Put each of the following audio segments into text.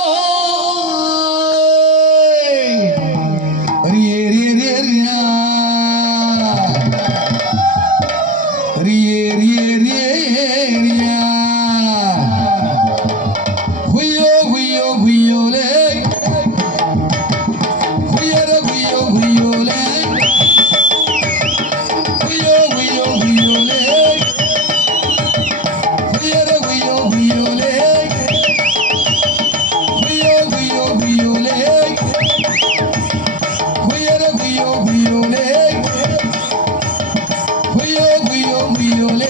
Oh! Julio le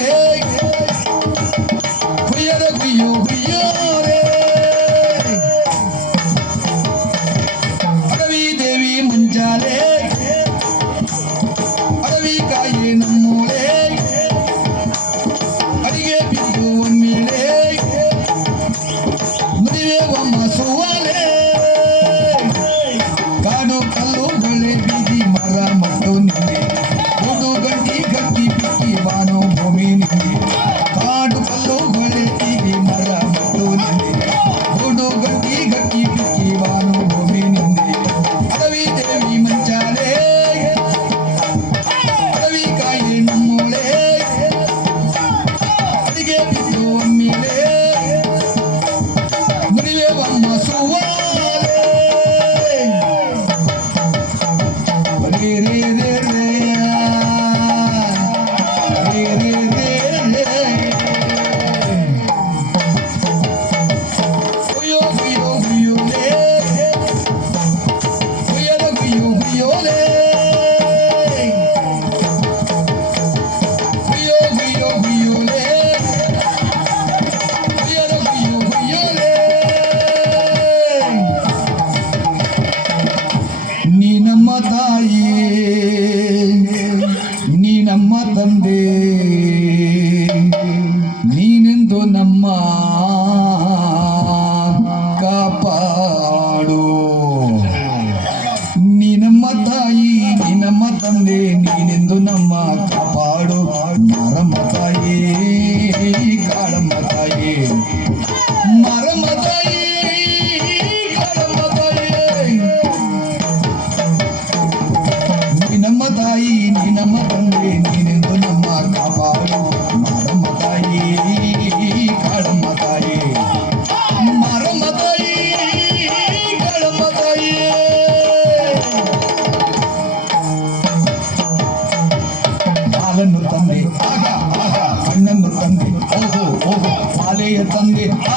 தாயே நீ நம்ம தந்தே நீ நின்று நம்ம காப்பாடோ நீ நம்ம தாயி நீ நம்ம தந்தே நீ நின்று நம்ம காப்பாடோ நரம்ம தாயி ಕೈಯ ತಂದೆ ಆ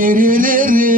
re re re